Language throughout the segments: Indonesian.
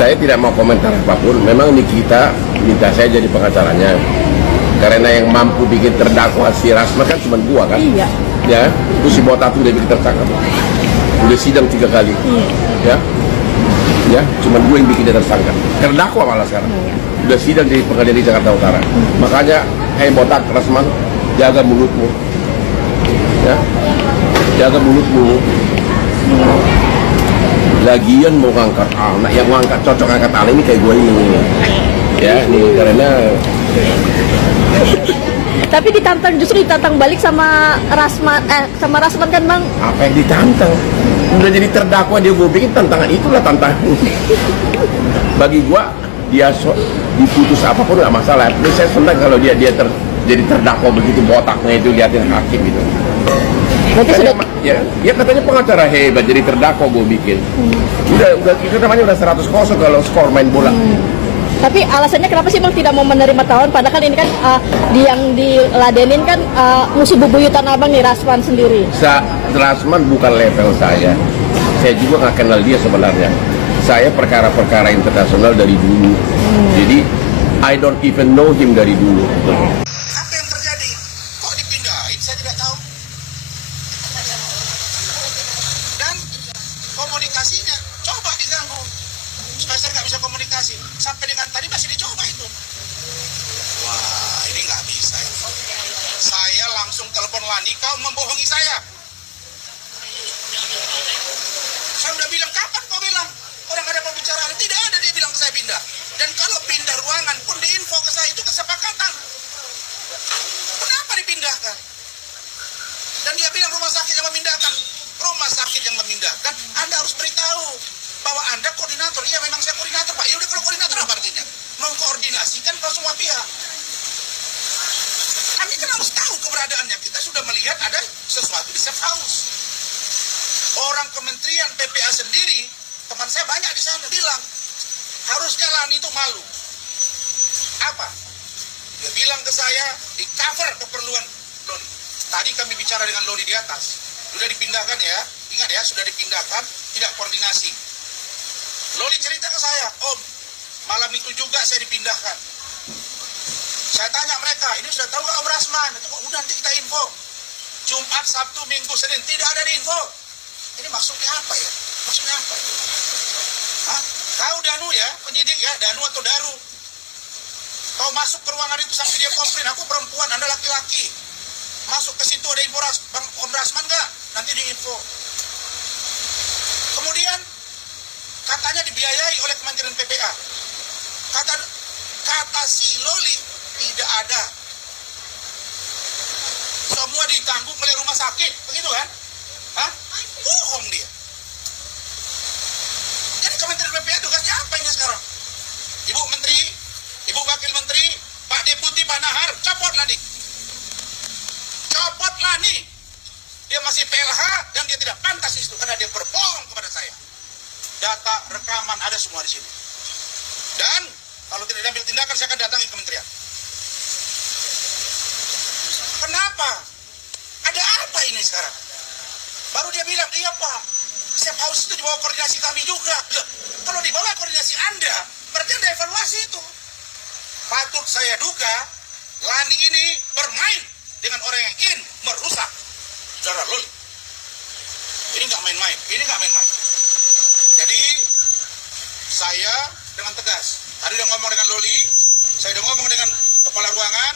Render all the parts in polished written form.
Saya tidak mau komentar apapun. Memang Nikita minta saya jadi pengacaranya. Karena yang mampu bikin terdakwa si Rasman kan cuma gua kan. Iya. Ya, itu si Botak tuh udah bikin tertangkap. Udah sidang 3 kali. Ya. Ya, cuma gue yang bikin dia tersangka. Terdakwa malah sekarang. Udah sidang di pengadilan di Jakarta Utara. Makanya, hey Botak, Rasman, jaga mulutmu. Ya. Jaga mulutmu. Lagian mau ngangkat anak, yang ngangkat cocok ngangkat anak ini kayak gue ini. Ya, nih karena Tapi ditantang, justru ditantang balik sama Rasman, sama Rasman kan Bang? apa yang ditantang? Udah jadi terdakwa dia, gue bikin tantangan, itulah tantangan. Bagi gue dia diputus apapun nggak masalah. Ini saya senang kalau dia jadi terdakwa begitu botaknya itu, liatin hakim itu. Berarti sudah Ya katanya pengacara hebat jadi terdakwa gue bikin. Udah itu namanya udah 100-0 kalau skor main bola. Tapi alasannya kenapa sih Bang tidak mau menerima tawaran? Padahal kan ini kan yang diladenin kan musuh bebuyutan Abang nih, Rasman sendiri. Rasman bukan level saya. Saya juga nggak kenal dia sebenarnya. Saya perkara-perkara internasional dari dulu. Jadi I don't even know him dari dulu. Apa yang terjadi? Kok dipindahin? Saya tidak tahu. Dan komunikasinya coba diganggu supaya saya nggak bisa komunikasi. Sampai dengan tadi masih dicoba itu. Wah, ini nggak bisa ini. Saya langsung telepon Lani, kau membohongi saya. Saya udah bilang, kapan kau bilang? Orang ada pembicaraan, tidak ada dia bilang saya pindah. Dan kalau pindah ruangan pun diinfo ke saya, itu kesepakatan. Kenapa dipindahkan? Dan dia bilang rumah sakit yang memindahkan. Rumah sakit yang memindahkan, Anda harus beritahu bahwa Anda koordinator. Iya, memang saya koordinator, Pak. Ya udah, kalau koordinator apa artinya? Mengkoordinasikan ke semua pihak. Kami kan harus tahu keberadaannya. Kita sudah melihat ada sesuatu di safe house. Orang Kementerian PPA sendiri, teman saya banyak di sana bilang, harusnya Lani itu malu. Apa? Dia bilang ke saya, di cover keperluan Loni. Tadi kami bicara dengan Loni di atas. Sudah dipindahkan ya, ingat ya, sudah dipindahkan, tidak koordinasi. Loli cerita ke saya, Om, malam itu juga saya dipindahkan. Saya tanya mereka, ini sudah tahu nggak Om Rasman? Udah, nanti kita info. Jumat, Sabtu, Minggu, Senin, tidak ada di info. Ini maksudnya apa ya? Maksudnya apa? Hah? Tahu Danu ya, penyidik ya, Danu atau Daru. Kau masuk ke ruangan itu sampai dia komplain, aku perempuan, Anda laki-laki. Masuk ke situ ada info Bang Om Rasman nggak? Nanti diinfo. Kemudian katanya dibiayai oleh Kementerian PPA. Kata si Loli tidak ada. Semua ditanggung oleh rumah sakit, begitu kan? Hah? Bohong dia. Jadi Kementerian PPA tugasnya apa ini sekarang? Ibu Menteri, Ibu Wakil Menteri, Pak Deputi, Pak Nahar, copot Lani. Copot Lani. Dia masih PLH dan dia tidak pantas itu karena dia berbohong kepada saya. Data, rekaman ada semua di sini. Dan kalau tidak diambil tindakan saya akan datangi kementerian. Kenapa? Ada apa ini sekarang? Baru dia bilang, iya Pak, safe house itu di bawah koordinasi kami juga. Loh, kalau di bawah koordinasi Anda, berarti ada evaluasi itu. Patut saya duga, Lani ini bermain dengan orang yang ingin merusak saudara Loli. Ini nggak main-main, ini nggak main-main. Jadi, saya dengan tegas, tadi udah ngomong dengan Loli, saya udah ngomong dengan kepala ruangan,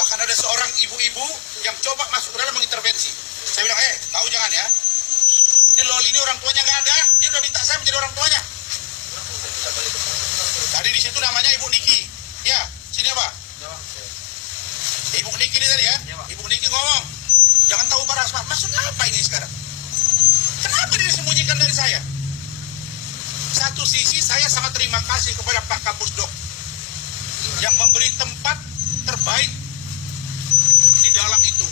bahkan ada seorang ibu-ibu yang coba masuk ke dalam mengintervensi. Saya bilang, tahu jangan ya. Ini Loli ini orang tuanya nggak ada, dia udah minta saya menjadi orang tuanya. Tadi di situ namanya Ibu Niki. Ya, sini Pak. Ibu Niki ini tadi ya. Ibu Niki ngomong, jangan tahu Pak Rasman. Maksudnya apa ini sekarang? Kenapa dia disembunyikan dari saya? Satu sisi saya sangat terima kasih kepada Pak Kapusdok yang memberi tempat terbaik di dalam itu.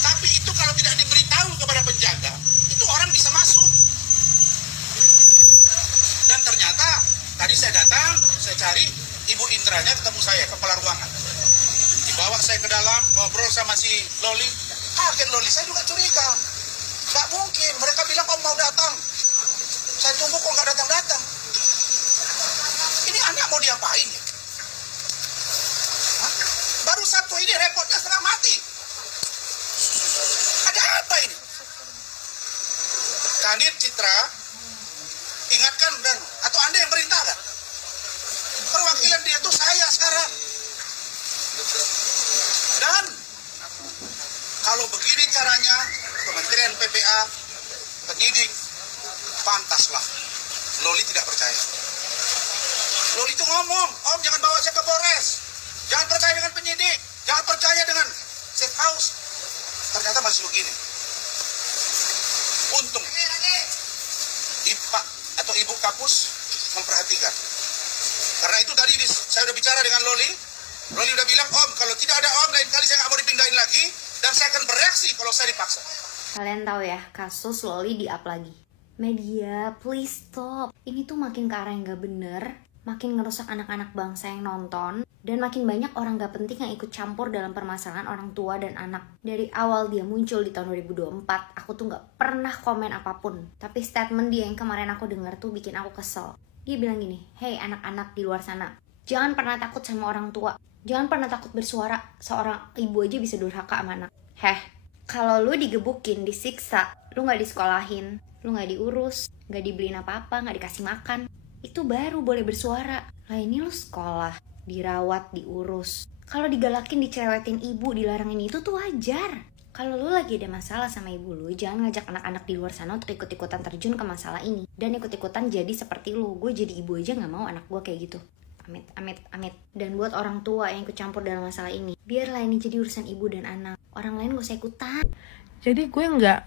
Tapi itu kalau tidak diberitahu kepada penjaga, itu orang bisa masuk. Dan ternyata tadi saya datang, saya cari Ibu Indranya ketemu saya, kepala ruangan. Dibawa saya ke dalam, ngobrol sama si Loli. Kaget Loli, saya juga curiga. Gak mungkin, mereka bilang Om mau datang. Saya tunggu kok nggak datang-datang. diapain ya? Hah? Baru satu ini repotnya setengah mati. Ada apa ini? Kanit Citra, ingatkan dan atau Anda yang perintahkan. Perwakilan dia itu saya sekarang. Dan kalau begini caranya, Kementerian PPA, penyidik, pantaslah Loli tidak percaya. Loli itu ngomong, Om jangan bawa saya ke Polres, jangan percaya dengan penyidik, jangan percaya dengan safe house. Ternyata masih begini. Untung Pak atau Ibu Kapus memperhatikan. Karena itu tadi saya udah bicara dengan Loli. Loli udah bilang, Om kalau tidak ada Om lain kali saya nggak mau dipindahin lagi dan saya akan bereaksi kalau saya dipaksa. Kalian tahu ya, kasus Loli di-up lagi. Media, please stop. Ini tuh makin ke arah yang gak bener, makin ngerusak anak-anak bangsa yang nonton, dan makin banyak orang gak penting yang ikut campur dalam permasalahan orang tua dan anak. Dari awal dia muncul di tahun 2024, aku tuh gak pernah komen apapun. Tapi statement dia yang kemarin aku denger tuh bikin aku kesel. Dia bilang gini, hey anak-anak di luar sana, jangan pernah takut sama orang tua. Jangan pernah takut bersuara, seorang ibu aja bisa durhaka sama anak. Kalau lu digebukin, disiksa, lu gak disekolahin, lu gak diurus, gak dibeliin apa-apa, gak dikasih makan, itu baru boleh bersuara. Lah ini lu sekolah, dirawat, diurus. Kalau digalakin, dicerewetin ibu, dilarangin itu tuh wajar. Kalau lu lagi ada masalah sama ibu lu, jangan ngajak anak-anak di luar sana untuk ikut-ikutan terjun ke masalah ini. Dan ikut-ikutan jadi seperti lu. Gue jadi ibu aja gak mau anak gue kayak gitu. Amit, amit, amit. Dan buat orang tua yang ikut campur dalam masalah ini, biarlah ini jadi urusan ibu dan anak. Orang lain gak usah ikutan. Jadi gue nggak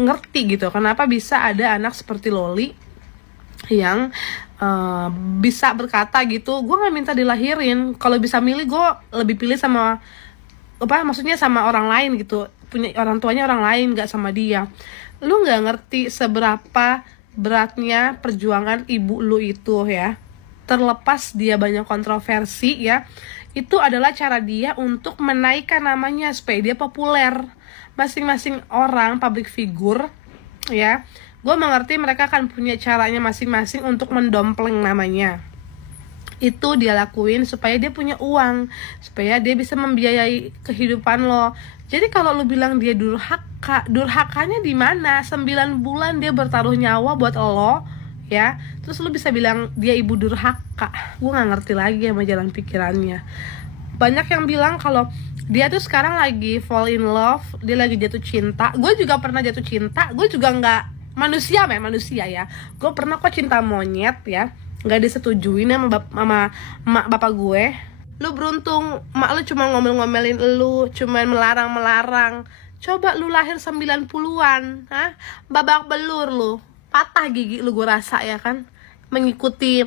ngerti gitu kenapa bisa ada anak seperti Loli yang bisa berkata gitu, gue nggak minta dilahirin. Kalau bisa milih, gue lebih pilih sama maksudnya sama orang lain gitu, punya orang tuanya orang lain, nggak sama dia. Lu nggak ngerti seberapa beratnya perjuangan ibu lu itu ya. Terlepas dia banyak kontroversi ya, itu adalah cara dia untuk menaikkan namanya supaya dia populer. Masing-masing orang public figure ya, gue mengerti mereka akan punya caranya masing-masing untuk mendompleng namanya. Itu dia lakuin supaya dia punya uang, supaya dia bisa membiayai kehidupan lo. Jadi kalau lo bilang dia durhaka, durhakanya di mana? 9 bulan dia bertaruh nyawa buat lo ya, terus lu bisa bilang dia ibu durhaka. Gue nggak ngerti lagi sama jalan pikirannya. Banyak yang bilang kalau dia tuh sekarang lagi fall in love, dia lagi jatuh cinta. Gue juga pernah jatuh cinta. Gue juga nggak manusia ya. Gue pernah kok cinta monyet ya, nggak disetujuin sama mak bapak gue. Lu beruntung, mak lu cuma ngomel-ngomelin lu, cuma melarang. Coba lu lahir 90-an, babak belur lu. Patah gigi lu gue rasa ya kan, mengikuti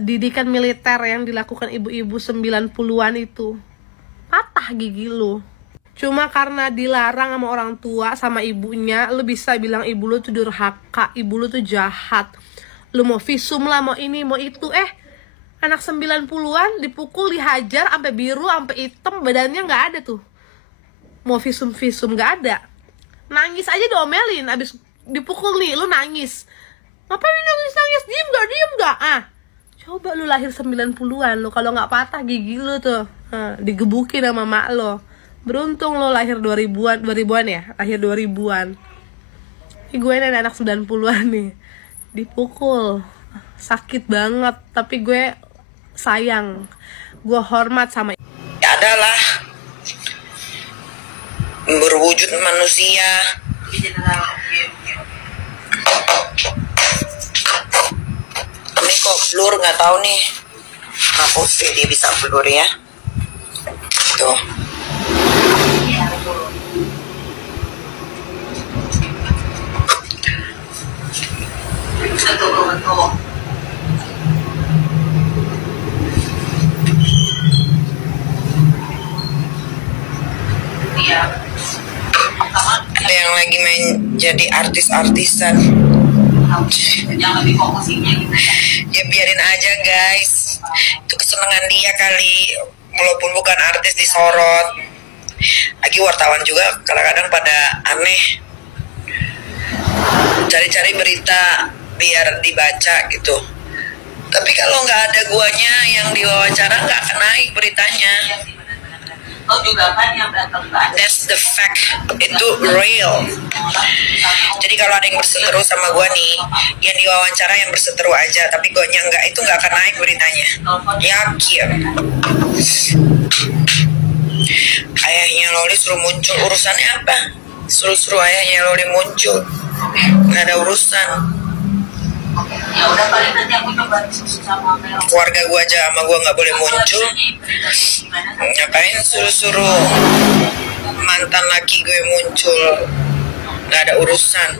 didikan militer yang dilakukan ibu-ibu 90-an itu. Patah gigi lu. Cuma karena dilarang sama orang tua, sama ibunya, lu bisa bilang ibu lu tuh durhaka, ibu lu tuh jahat. Lu mau visum lah, mau ini, mau itu. Anak 90-an dipukul, dihajar, sampai biru, sampai hitam, badannya gak ada tuh. Mau visum gak ada. Nangis aja diomelin, abis dipukul nih, lu nangis. Ngapain nangis? Diem gak? Coba lu lahir 90-an, lu kalau gak patah gigi lu tuh, digebukin sama mak lo. Beruntung lo lahir 2000-an ya, lahir 2000-an. Ini gue anak 90-an nih, dipukul. Sakit banget, tapi gue sayang. Gue hormat sama ya adalah berwujud manusia. Ini kok blur, nggak tahu nih kenapa sih dia bisa blur ya. Tuh. Ada yang lagi main jadi artis-artisan. Ya biarin aja guys, itu kesenangan dia kali, walaupun bukan artis disorot. Lagi wartawan juga kadang-kadang pada aneh, cari-cari berita biar dibaca gitu. Tapi kalau nggak ada guanya yang diwawancara, nggak akan naik beritanya. That's the fact. Itu real. Jadi kalau ada yang berseteru sama gua nih, yang diwawancara yang berseteru aja, tapi guanya nggak, itu nggak akan naik beritanya. Yakin. Ayahnya Loli suruh muncul, urusannya apa? Suruh ayahnya Loli muncul, nggak ada urusan. Ya udah, paling nanti aku coba diskusi sama Mel. Keluarga gue aja sama gue nggak boleh muncul. Ngapain suruh mantan laki gue muncul? Nggak ada urusan.